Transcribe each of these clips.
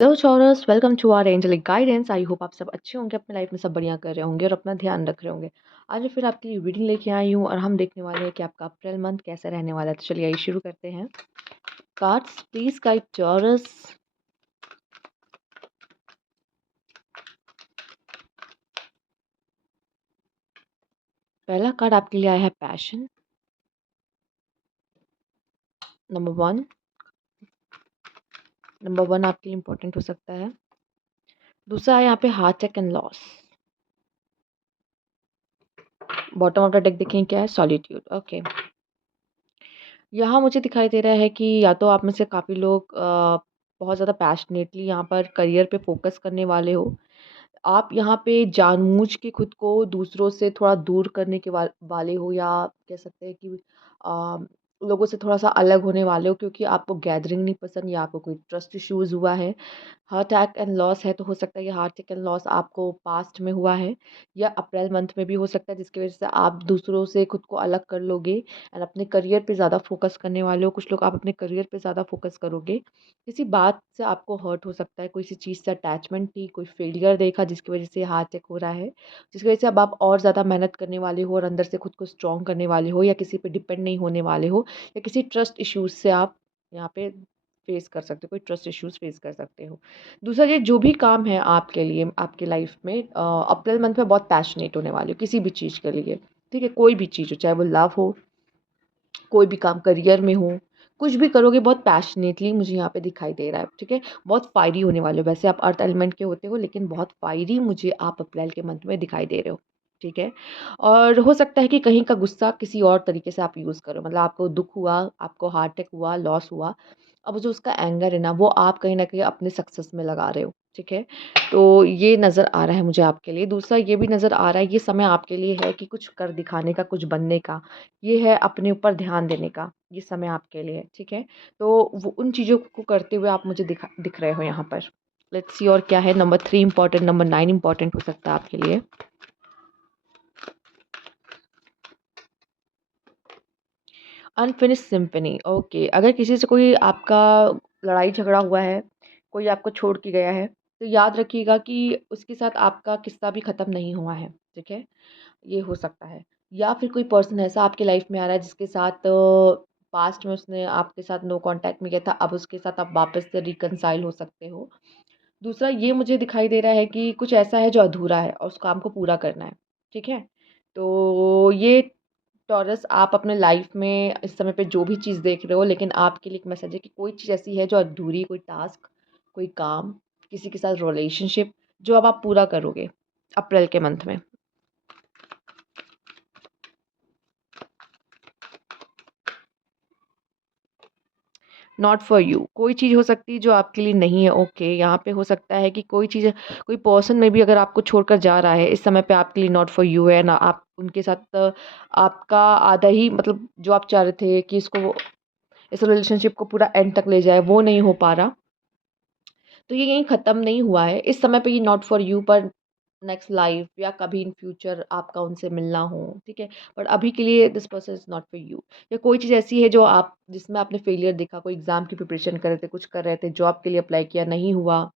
Hello चॉरस, welcome to our angelic guidance. I hope आप सब अच्छे होंगे, अपने लाइफ में सब बढ़िया कर रहे होंगे और अपना ध्यान रख रहे होंगे। आज मैं फिर आपके लिए रीडिंग लेके आई हूँ और हम देखने वाले हैं कि आपका अप्रैल मंथ कैसा रहने वाला है। तो चलिए आइए शुरू करते हैं। कार्ड्स प्लीज गाइड चॉरस। पहला कार्ड आपके लिए आया है passion, number one. Number one आपके लिए इंपॉर्टेंट हो सकता है। दूसरा है यहाँ पे heart attack and loss. Bottom of the deck देखें क्या है, सॉलिट्यूड। ओके, यहाँ मुझे दिखाई दे रहा है कि या तो आप में से काफ़ी लोग बहुत ज़्यादा पैशनेटली यहाँ पर करियर पे फोकस करने वाले हो। आप यहाँ पे जानबूझ के खुद को दूसरों से थोड़ा दूर करने के वाले हो, या आप कह सकते हैं कि आ, लोगों से थोड़ा सा अलग होने वाले हो क्योंकि आपको गैदरिंग नहीं पसंद या आपको कोई ट्रस्ट इश्यूज हुआ है। हार्ट अटैक एंड लॉस है तो हो सकता है कि हार्ट अटैक एंड लॉस आपको पास्ट में हुआ है या अप्रैल मंथ में भी हो सकता है, जिसकी वजह से आप दूसरों से खुद को अलग कर लोगे एंड अपने करियर पे ज़्यादा फोकस करने वाले हो। कुछ लोग आप अपने करियर पे ज़्यादा फोकस करोगे। किसी बात से आपको हर्ट हो सकता है, कोई सी चीज़ से अटैचमेंट थी, कोई फेलियर देखा जिसकी वजह से हार्ट अटैक हो रहा है, जिसकी वजह से अब आप और ज़्यादा मेहनत करने वाले हो और अंदर से खुद को स्ट्रॉन्ग करने वाले हो या किसी पे डिपेंड नहीं होने वाले हो, या किसी ट्रस्ट इश्यूज से आप यहाँ पे फेस कर सकते हो, कोई ट्रस्ट इश्यूज फेस कर सकते हो। दूसरा, ये जो भी काम है आपके लिए आपके लाइफ में अप्रैल मंथ में बहुत पैशनेट होने वाले हो किसी भी चीज़ के लिए। ठीक है, कोई भी चीज़ हो, चाहे वो लव हो, कोई भी काम करियर में हो, कुछ भी करोगे बहुत पैशनेटली मुझे यहाँ पे दिखाई दे रहा है। ठीक है, बहुत फायरी होने वाले हो। वैसे आप अर्थ एलिमेंट के होते हो लेकिन बहुत फायरी मुझे आप अप्रैल के मंथ में दिखाई दे रहे हो। ठीक है, और हो सकता है कि कहीं का गुस्सा किसी और तरीके से आप यूज़ करो, मतलब आपको दुख हुआ, आपको हार्ट अटैक हुआ, लॉस हुआ, अब जो उसका एंगर है ना वो आप कहीं न कहीं अपने सक्सेस में लगा रहे हो। ठीक है, तो ये नज़र आ रहा है मुझे आपके लिए। दूसरा ये भी नज़र आ रहा है, ये समय आपके लिए है कि कुछ कर दिखाने का, कुछ बनने का। ये है अपने ऊपर ध्यान देने का, ये समय आपके लिए है। ठीक है, तो वो उन चीज़ों को करते हुए आप मुझे दिख रहे हो यहाँ पर। लेट्स सी और क्या है। नंबर 3 इम्पोर्टेंट, नंबर 9 इम्पोर्टेंट हो सकता है आपके लिए। Unfinished symphony. ओके, अगर किसी से कोई आपका लड़ाई झगड़ा हुआ है, कोई आपको छोड़ के गया है, तो याद रखिएगा कि उसके साथ आपका किस्सा भी ख़त्म नहीं हुआ है। ठीक है, ये हो सकता है। या फिर कोई पर्सन ऐसा आपकी लाइफ में आ रहा है जिसके साथ पास्ट में उसने आपके साथ नो कांटेक्ट में किया था, अब उसके साथ आप वापस से रिकनसाइल हो सकते हो। दूसरा ये मुझे दिखाई दे रहा है कि कुछ ऐसा है जो अधूरा है और उस काम को पूरा करना है। ठीक है, तो ये टॉरस आप अपने लाइफ में इस समय पे जो भी चीज़ देख रहे हो, लेकिन आपके लिए एक मैसेज है कि कोई चीज़ ऐसी है जो अधूरी, कोई टास्क, कोई काम, किसी के साथ रिलेशनशिप, जो अब आप पूरा करोगे अप्रैल के मंथ में। नॉट फॉर यू, कोई चीज़ हो सकती है जो आपके लिए नहीं है। ओके, यहाँ पे हो सकता है कि कोई चीज़, कोई पर्सन में भी अगर आपको छोड़कर जा रहा है इस समय पे आपके लिए नॉट फॉर यू है ना। आप उनके साथ आपका आधा ही, मतलब जो आप चाह रहे थे कि इस रिलेशनशिप को पूरा एंड तक ले जाए, वो नहीं हो पा रहा। तो ये यहीं ख़त्म नहीं हुआ है इस समय पे, ये नॉट फॉर यू, पर नेक्स्ट लाइफ या कभी इन फ्यूचर आपका उनसे मिलना हो। ठीक है, बट अभी के लिए this person is not for you. या कोई चीज़ ऐसी है जो आप, जिसमें आपने फेलियर देखा, कोई एग्ज़ाम की प्रिपरेशन कर रहे थे, कुछ कर रहे थे, जॉब के लिए अप्लाई किया, नहीं हुआ,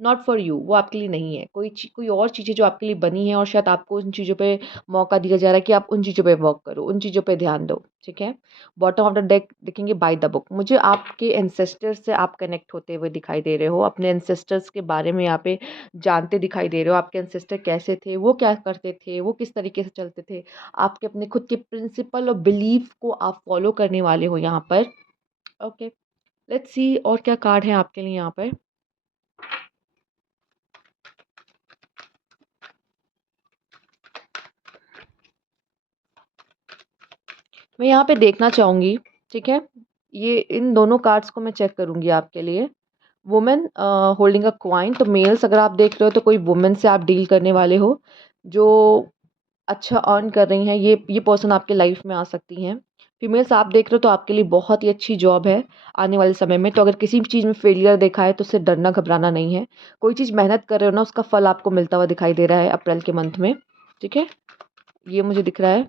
नॉट फॉर यू, वो आपके लिए नहीं है। कोई और चीज़ें जो आपके लिए बनी हैं और शायद आपको उन चीज़ों पे मौका दिया जा रहा है कि आप उन चीज़ों पे वर्क करो, उन चीज़ों पे ध्यान दो। ठीक है, बॉटम ऑफ द डेक देखेंगे बाय द बुक। मुझे आपके एंसेस्टर्स से आप कनेक्ट होते हुए दिखाई दे रहे हो, अपने एंसेस्टर्स के बारे में यहाँ पे जानते दिखाई दे रहे हो। आपके एंसेस्टर कैसे थे, वो क्या करते थे, वो किस तरीके से चलते थे, आपके अपने खुद के प्रिंसिपल और बिलीफ को आप फॉलो करने वाले हो यहाँ पर। ओके, लेट्स सी और क्या कार्ड है आपके लिए यहाँ पर। मैं यहाँ पे देखना चाहूँगी। ठीक है, ये इन दोनों कार्ड्स को मैं चेक करूँगी आपके लिए। वुमेन होल्डिंग अ क्वाइन, तो मेल्स अगर आप देख रहे हो तो कोई वुमेन से आप डील करने वाले हो जो अच्छा अर्न कर रही हैं, ये पर्सन आपके लाइफ में आ सकती हैं। फीमेल्स आप देख रहे हो तो आपके लिए बहुत ही अच्छी जॉब है आने वाले समय में। तो अगर किसी भी चीज़ में फेलियर देखा है तो उससे डरना घबराना नहीं है। कोई चीज़ मेहनत कर रहे हो ना, उसका फल आपको मिलता हुआ दिखाई दे रहा है अप्रैल के मंथ में। ठीक है, ये मुझे दिख रहा है।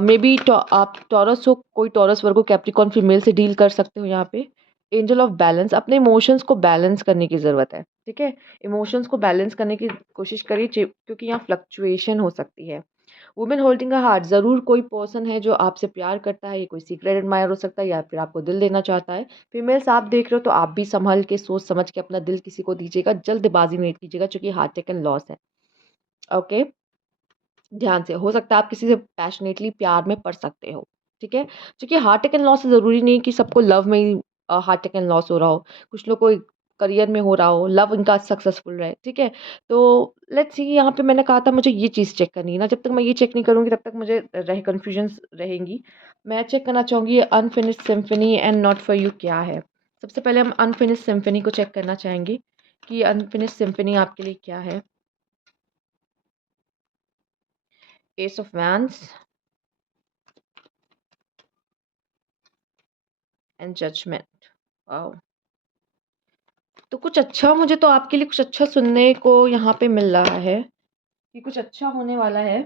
मे बी आप टॉरस हो, कोई टॉरस वर्गो कैप्रिकॉर्न फीमेल से डील कर सकते हो यहाँ पे। एंजल ऑफ बैलेंस, अपने इमोशंस को बैलेंस करने की ज़रूरत है, ठीक है? इमोशंस को बैलेंस करने की कोशिश करिए क्योंकि यहाँ फ्लक्चुएशन हो सकती है। वुमेन होल्डिंग अ हार्ट, ज़रूर कोई पर्सन है जो आपसे प्यार करता है, ये कोई सीक्रेट एडमायर हो सकता है या फिर आपको दिल देना चाहता है। फीमेल्स आप देख रहे हो तो आप भी सँभल के सोच समझ के अपना दिल किसी को दीजिएगा, जल्दबाज़ी नहीं कीजिएगा क्योंकि हार्ट टेकन लॉस है। ओके? ध्यान से, हो सकता है आप किसी से पैशनेटली प्यार में पड़ सकते हो, ठीक है? क्योंकि हार्ट टेकन लॉस ज़रूरी नहीं कि सबको लव में ही हार्ट टेकन लॉस हो रहा हो। कुछ लोग को करियर में हो रहा हो, लव उनका सक्सेसफुल रहे, ठीक है? तो लेट्स सी यहाँ पे मैंने कहा था मुझे ये चीज़ चेक करनी है ना, जब तक मैं ये चेक नहीं करूँगी तब तक मुझे कन्फ्यूजन्स रहेंगी। मैं चेक करना चाहूँगी unfinished symphony and not for you क्या है? सबसे पहले हम अनफिनिश्ड सिम्फनी को चेक करना चाहेंगे कि अनफिनिश्ड सिम्फनी आपके लिए क्या है? Ace of wands and judgement. Wow! तो कुछ अच्छा मुझे तो आपके लिए कुछ अच्छा सुनने को यहाँ पे मिल रहा है कि कुछ अच्छा होने वाला है।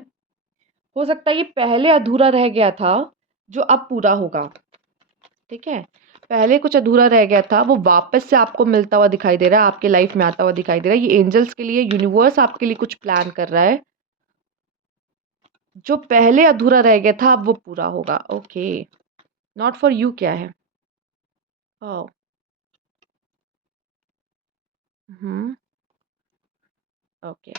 हो सकता है ये पहले अधूरा रह गया था, जो अब पूरा होगा, ठीक है? पहले कुछ अधूरा रह गया था, वो वापस से आपको मिलता हुआ दिखाई दे रहा है, आपके लाइफ में आता हुआ दिखाई दे रहा है। ये एंजल्स के लिए, यूनिवर्स आपके लिए कुछ प्लान कर रहा है, जो पहले अधूरा रह गया था, अब वो पूरा होगा। ओके, नॉट फॉर यू क्या है? ओह! हुँ, ओके।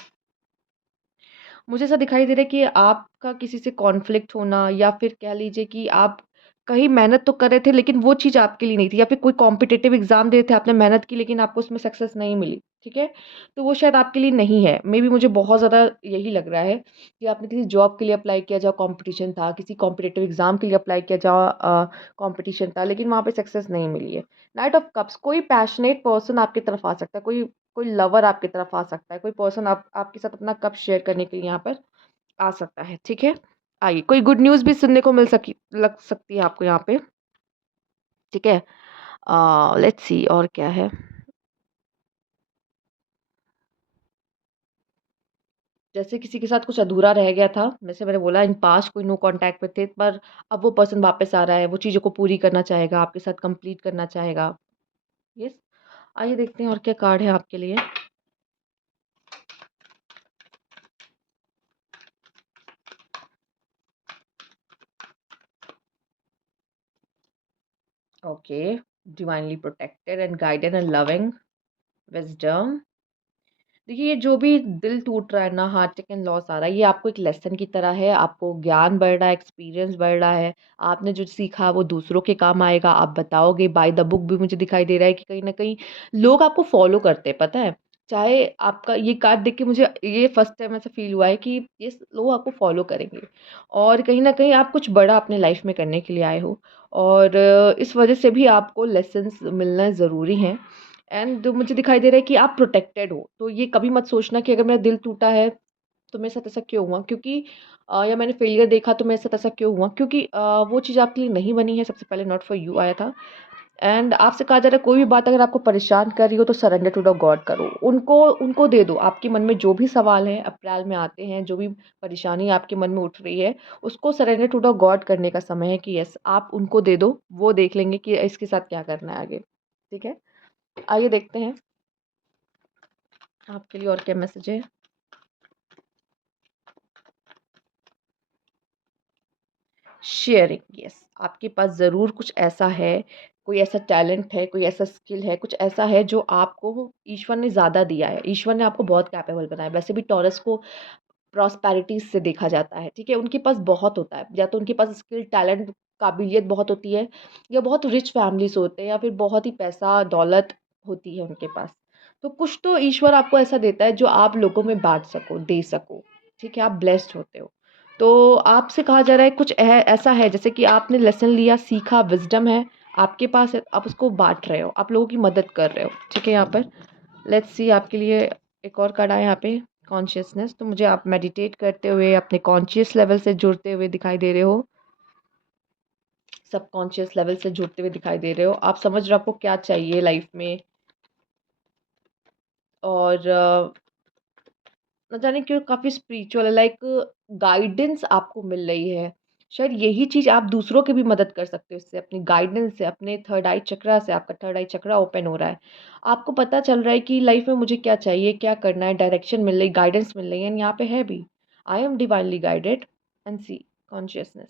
मुझे ऐसा दिखाई दे रहा है कि आपका किसी से कॉन्फ्लिक्ट होना या फिर कह लीजिए कि आप कहीं मेहनत तो कर रहे थे लेकिन वो चीज़ आपके लिए नहीं थी या फिर कोई कॉम्पिटिटिव एग्ज़ाम दे रहे थे, आपने मेहनत की लेकिन आपको उसमें सक्सेस नहीं मिली, ठीक है? तो वो शायद आपके लिए नहीं है। मेबी मुझे बहुत ज़्यादा यही लग रहा है कि आपने किसी जॉब के लिए अप्लाई किया जहाँ कॉम्पिटिशन था, किसी कॉम्पिटिटिव एग्ज़ाम के लिए अप्लाई किया जहाँ कॉम्पिटिशन था लेकिन वहाँ पे सक्सेस नहीं मिली है। नाइट ऑफ कप्स, कोई पैशनेट पर्सन आपकी तरफ आ सकता है, कोई कोई लवर आपकी तरफ आ सकता है, कोई पर्सन आपके साथ अपना कप शेयर करने के लिए यहाँ पर आ सकता है, ठीक है? आइए, कोई गुड न्यूज़ भी सुनने को लग सकती है आपको यहाँ पे, ठीक है? लेट्स सी और क्या है? जैसे किसी के साथ कुछ अधूरा रह गया था, जैसे मैंने बोला इन पास्ट कोई नो कॉन्टैक्ट में थे, पर अब वो पर्सन वापस आ रहा है, वो चीज़ों को पूरी करना चाहेगा, आपके साथ कंप्लीट करना चाहेगा। यस, आइए देखते हैं और क्या कार्ड है आपके लिए। Okay, divinely protected and guided and loving, wisdom. देखिए, ये जो भी दिल टूट रहा है ना, हार्ट टेकन लॉस आ रहा है, ये आपको एक लेसन की तरह है, आपको ज्ञान बढ़ रहा है, एक्सपीरियंस बढ़ रहा है। आपने जो सीखा वो दूसरों के काम आएगा, आप बताओगे, बाय द बुक भी मुझे दिखाई दे रहा है कि कहीं न कहीं लोग आपको फ़ॉलो करते हैं, पता है? चाहे आपका ये कार्ड देख के मुझे ये फर्स्ट टाइम ऐसा फ़ील हुआ है कि ये लोग आपको फ़ॉलो करेंगे और कहीं न कहीं आप कुछ बड़ा अपने लाइफ़ में करने के लिए आए हो और इस वज़ह से भी आपको लेसन्स मिलना ज़रूरी हैं। एंड मुझे दिखाई दे रहा है कि आप प्रोटेक्टेड हो। तो ये कभी मत सोचना कि अगर मेरा दिल टूटा है, तो मेरे साथ ऐसा क्यों हुआ? क्योंकि या मैंने फेलियर देखा तो मेरे साथ ऐसा क्यों हुआ? क्योंकि वो चीज़ आपके लिए नहीं बनी है, सबसे पहले नॉट फॉर यू आया था। एंड आपसे कहा जा रहा है कोई भी बात अगर आपको परेशान कर रही हो तो सरेंडर टू द गॉड करो। उनको उनको दे दो। आपके मन में जो भी सवाल हैं अप्रैल में आते हैं, जो भी परेशानी आपके मन में उठ रही है, उसको सरेंडर टू द गॉड करने का समय है कि यस आप उनको दे दो, वो देख लेंगे कि इसके साथ क्या करना है आगे। ठीक है? आइए देखते हैं आपके लिए और क्या मैसेज है? शेयरिंग, यस, आपके पास ज़रूर कुछ ऐसा है, कोई ऐसा टैलेंट है, कोई ऐसा स्किल है, कुछ ऐसा है जो आपको ईश्वर ने ज़्यादा दिया है। ईश्वर ने आपको बहुत कैपेबल बनाया है। वैसे भी टॉरस को प्रॉस्पेरिटी से देखा जाता है, ठीक है? उनके पास बहुत होता है, या तो उनके पास स्किल, टैलेंट, काबिलियत बहुत होती है या बहुत रिच फैमिलीज़ होते हैं या फिर बहुत ही पैसा, दौलत होती है उनके पास। तो कुछ तो ईश्वर आपको ऐसा देता है जो आप लोगों में बाँट सको, दे सको, ठीक है? आप ब्लेस्ड होते हो। तो आपसे कहा जा रहा है कुछ ऐसा है जैसे कि आपने लेसन लिया, सीखा, विज़डम है, आपके पास है, आप उसको बाँट रहे हो, आप लोगों की मदद कर रहे हो, ठीक है यहाँ पर? लेट्स सी आपके लिए एक और कार्ड आया यहाँ पे कॉन्शियसनेस, तो मुझे आप मेडिटेट करते हुए अपने कॉन्शियस लेवल से जुड़ते हुए दिखाई दे रहे हो, सबकॉन्शियस लेवल से जुड़ते हुए दिखाई दे रहे हो। आप समझ रहे हो आपको क्या चाहिए लाइफ में और न जाने क्यों काफ़ी स्पिरिचुअल है, लाइक गाइडेंस आपको मिल रही है। शायद यही चीज़ आप दूसरों की भी मदद कर सकते हो इससे, अपनी गाइडेंस से, अपने थर्ड आई चक्रा से। आपका थर्ड आई चक्रा ओपन हो रहा है। आपको पता चल रहा है कि लाइफ में मुझे क्या चाहिए, क्या करना है, डायरेक्शन मिल रही, गाइडेंस मिल रही है एंड यहाँ पे है भी। I am divinely guided and see consciousness.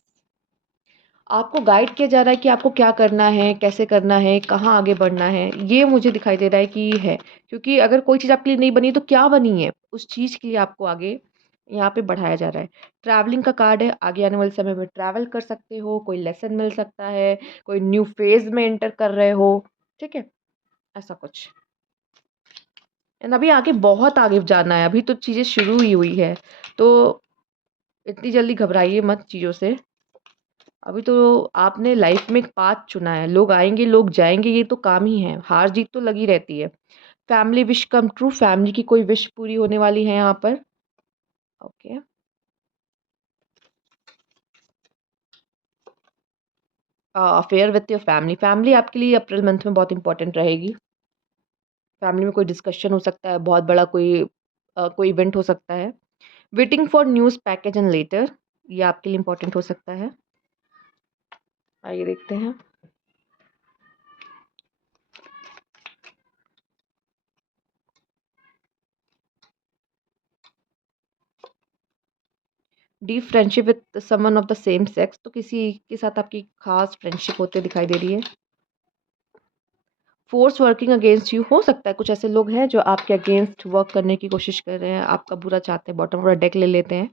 आपको गाइड किया जा रहा है कि आपको क्या करना है, कैसे करना है, कहाँ आगे बढ़ना है। ये मुझे दिखाई दे रहा है कि है। क्योंकि अगर कोई चीज़ आपके लिए नहीं बनी तो क्या बनी है? उस चीज़ के लिए आपको आगे यहाँ पे बढ़ाया जा रहा है। ट्रैवलिंग का कार्ड है, आगे आने वाले समय में ट्रैवल कर सकते हो, कोई लेसन मिल सकता है, कोई न्यू फ़ेज़ में एंटर कर रहे हो, ठीक है? ऐसा कुछ। एंड अभी आगे बहुत आगे जाना है, अभी तो चीज़ें शुरू ही हुई है। तो इतनी जल्दी घबराइए मत चीज़ों से। अभी तो आपने लाइफ में एक पाथ चुना है। लोग आएँगे, लोग जाएँगे, ये तो काम ही है। हार-जीत तो लगी रहती है। Family wish come true, family की कोई विश पूरी होने वाली है यहाँ पर। Okay. Affair with your family, family आपके लिए अप्रैल मंथ में बहुत इंपॉर्टेंट रहेगी। फैमिली में कोई डिस्कशन हो सकता है, बहुत बड़ा कोई इवेंट हो सकता है। Waiting for news package and later, ये आपके लिए इंपॉर्टेंट हो सकता है। आइए देखते हैं। Deep friendship with someone of the same sex, तो किसी के साथ आपकी खास फ्रेंडशिप होते दिखाई दे रही है। फोर्स वर्किंग अगेंस्ट यू, हो सकता है कुछ ऐसे लोग हैं जो आपके अगेंस्ट वर्क करने की कोशिश कर रहे हैं, आपका बुरा चाहते हैं। बॉटम ऑफ द डेक ले लेते हैं।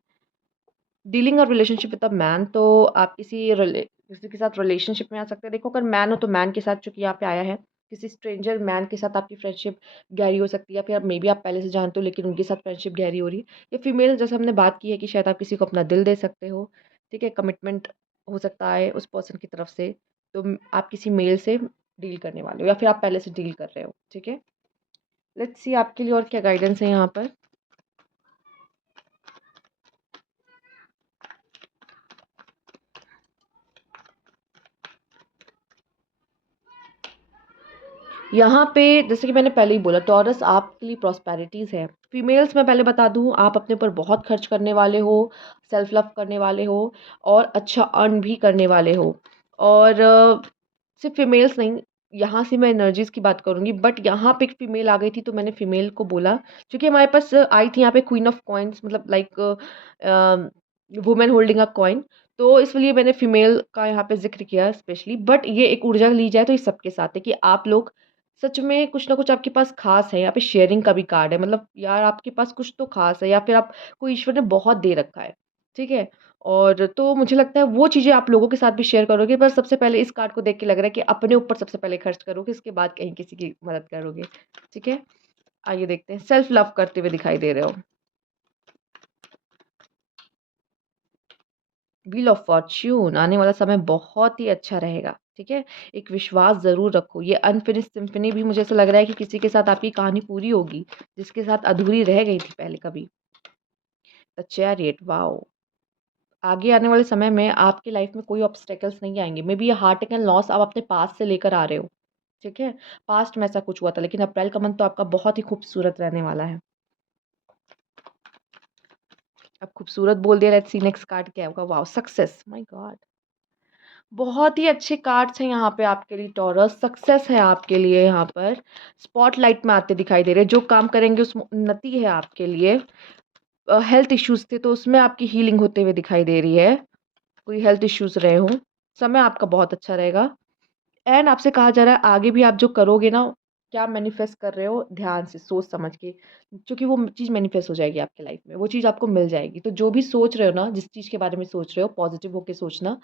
डीलिंग और रिलेशनशिप विद अ मैन, तो आप किसी के साथ रिलेशनशिप में आ सकते हैं। देखो अगर मैन हो तो मैन के साथ चूंकि यहाँ पे आया है, किसी स्ट्रेंजर मैन के साथ आपकी फ्रेंडशिप गहरी हो सकती है, या फिर मे बी आप पहले से जानते हो लेकिन उनके साथ फ्रेंडशिप गहरी हो रही है। या फीमेल, जैसे हमने बात की है कि शायद आप किसी को अपना दिल दे सकते हो, ठीक है, कमिटमेंट हो सकता है उस पर्सन की तरफ से। तो आप किसी मेल से डील करने वाले हो या फिर आप पहले से डील कर रहे हो, ठीक है। लेट्स सी आपके लिए और क्या गाइडेंस है यहाँ पर। यहाँ पे जैसे कि मैंने पहले ही बोला, टॉरस आपके लिए प्रॉस्पेरिटीज़ है। फीमेल्स मैं पहले बता दूँ, आप अपने ऊपर बहुत खर्च करने वाले हो, सेल्फ लव करने वाले हो और अच्छा अर्न भी करने वाले हो। और सिर्फ फीमेल्स नहीं, यहाँ से मैं एनर्जीज़ की बात करूँगी, बट यहाँ पे एक फीमेल आ गई थी तो मैंने फीमेल को बोला, क्योंकि हमारे पास आई थी यहाँ पे क्वीन ऑफ कॉइन्स, मतलब like women holding a coin. तो इसलिए मैंने फीमेल का यहाँ पे ज़िक्र किया स्पेशली। बट ये एक ऊर्जा ली जाए तो ये सबके साथ है कि आप लोग सच में कुछ ना कुछ आपके पास ख़ास है। यहाँ पे शेयरिंग का भी कार्ड है, मतलब यार आपके पास कुछ तो ख़ास है या फिर आपको ईश्वर ने बहुत दे रखा है, ठीक है? और तो मुझे लगता है वो चीज़ें आप लोगों के साथ भी शेयर करोगे, पर सबसे पहले इस कार्ड को देख के लग रहा है कि अपने ऊपर सबसे पहले खर्च करोगे, इसके बाद कहीं किसी की मदद करोगे, ठीक है? आइए देखते हैं, सेल्फ लव करते हुए दिखाई दे रहे हो। व्हील ऑफ फॉर्च्यून, आने वाला समय बहुत ही अच्छा रहेगा, ठीक है? एक विश्वास ज़रूर रखो। ये अनफिनिश्ड सिम्फनी भी मुझे ऐसा लग रहा है कि किसी के साथ आपकी कहानी पूरी होगी, जिसके साथ अधूरी रह गई थी पहले कभी। The chariot, wow! आगे आने वाले समय में आपकी लाइफ में कोई ऑब्स्टेकल्स नहीं आएँगे। मे बी ये हार्ट एंड लॉस आप अपने पास्ट से लेकर आ रहे हो, ठीक है? पास्ट में ऐसा कुछ हुआ था, लेकिन अप्रैल का मंथ तो आपका बहुत ही खूबसूरत रहने वाला है। अब खूबसूरत बोल दिया, लेट्स सी नेक्स्ट कार्ड क्या होगा। वॉव! Success, my God! बहुत ही अच्छे कार्ड्स हैं यहाँ पे आपके लिए टॉरस। सक्सेस है आपके लिए यहाँ पर। स्पॉटलाइट में आते दिखाई दे रहे हैं। जो काम करेंगे उसमें उन्नति है आपके लिए। हेल्थ इश्यूज़ थे तो उसमें आपकी हीलिंग होते हुए दिखाई दे रही है। कोई हेल्थ इश्यूज़ रहे हों, समय आपका बहुत अच्छा रहेगा। एंड आपसे कहा जा रहा है आगे भी आप जो करोगे ना, क्या मैनिफेस्ट कर रहे हो ध्यान से सोच समझ के, क्योंकि वो चीज़ मैनिफेस्ट हो जाएगी आपकी लाइफ में, वो चीज़ आपको मिल जाएगी। तो जो भी सोच रहे हो ना, जिस चीज़ के बारे में सोच रहे हो पॉजिटिव होके सोचना,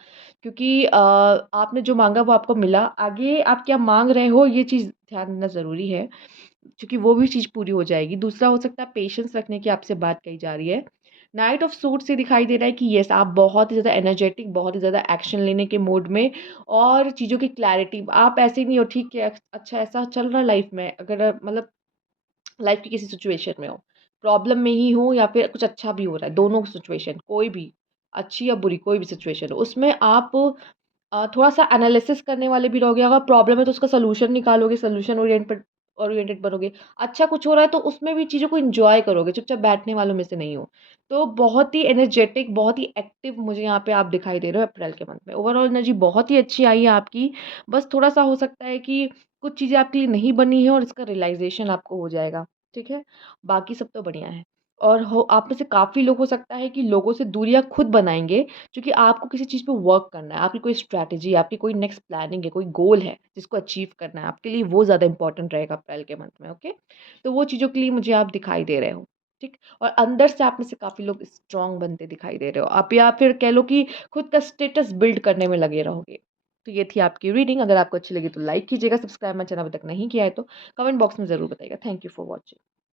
क्योंकि आपने जो मांगा वो आपको मिला। आगे आप क्या मांग रहे हो ये चीज़ ध्यान देना ज़रूरी है, क्योंकि वो भी चीज़ पूरी हो जाएगी। दूसरा हो सकता है पेशेंस रखने की आपसे बात कही जा रही है। नाइट ऑफ सूट से दिखाई दे रहा है कि येस आप बहुत ही ज़्यादा एनर्जेटिक, बहुत ही ज़्यादा एक्शन लेने के मूड में और चीज़ों की क्लैरिटी, आप ऐसे नहीं हो ठीक है, अच्छा ऐसा चल रहा है लाइफ में, अगर मतलब लाइफ की किसी सिचुएशन में हो, प्रॉब्लम में ही हो या फिर कुछ अच्छा भी हो रहा है, दोनों सिचुएशन कोई भी, अच्छी या बुरी कोई भी सिचुएशन हो, उसमें आप थोड़ा-सा एनालिसिस करने वाले भी रहोगे। अगर प्रॉब्लम है तो उसका सॉल्यूशन निकालोगे, सॉल्यूशन ओरिएंटेड ओरिएंटेड बनोगे। अच्छा कुछ हो रहा है तो उसमें भी चीज़ों को एन्जॉय करोगे, चुपचाप बैठने वालों में से नहीं हो। तो बहुत ही एनर्जेटिक, बहुत ही एक्टिव मुझे यहाँ पे आप दिखाई दे रहे हो अप्रैल के मंथ में। ओवरऑल एनर्जी बहुत ही अच्छी आई है आपकी, बस थोड़ा-सा हो सकता है कि कुछ चीज़ें आपके लिए नहीं बनी हैं और इसका रियलाइज़ेशन आपको हो जाएगा, ठीक है? बाकी सब तो बढ़िया है। और हो आप में से काफ़ी लोग हो सकता है कि लोगों से दूरियाँ खुद बनाएँगे, क्योंकि आपको किसी चीज़ पे वर्क करना है, आपकी कोई स्ट्रैटेजी, आपकी कोई नेक्स्ट प्लानिंग है, कोई गोल है जिसको अचीव करना है, आपके लिए वो ज़्यादा इम्पोर्टेंट रहेगा अप्रैल के मंथ में, ओके? तो वो चीज़ों के लिए मुझे आप दिखाई दे रहे हो, ठीक? और अंदर से आप में से काफ़ी लोग स्ट्रॉन्ग बनते दिखाई दे रहे हो। आप या फिर कह लो कि खुद का स्टेटस बिल्ड करने में लगे रहोगे। तो ये थी आपकी रीडिंग, अगर आपको अच्छी लगी तो लाइक कीजिएगा, सब्सक्राइब मेरा चैनल अभी तक नहीं किया है तो कमेंट बॉक्स में ज़रूर बताइएगा। Thank you for watching.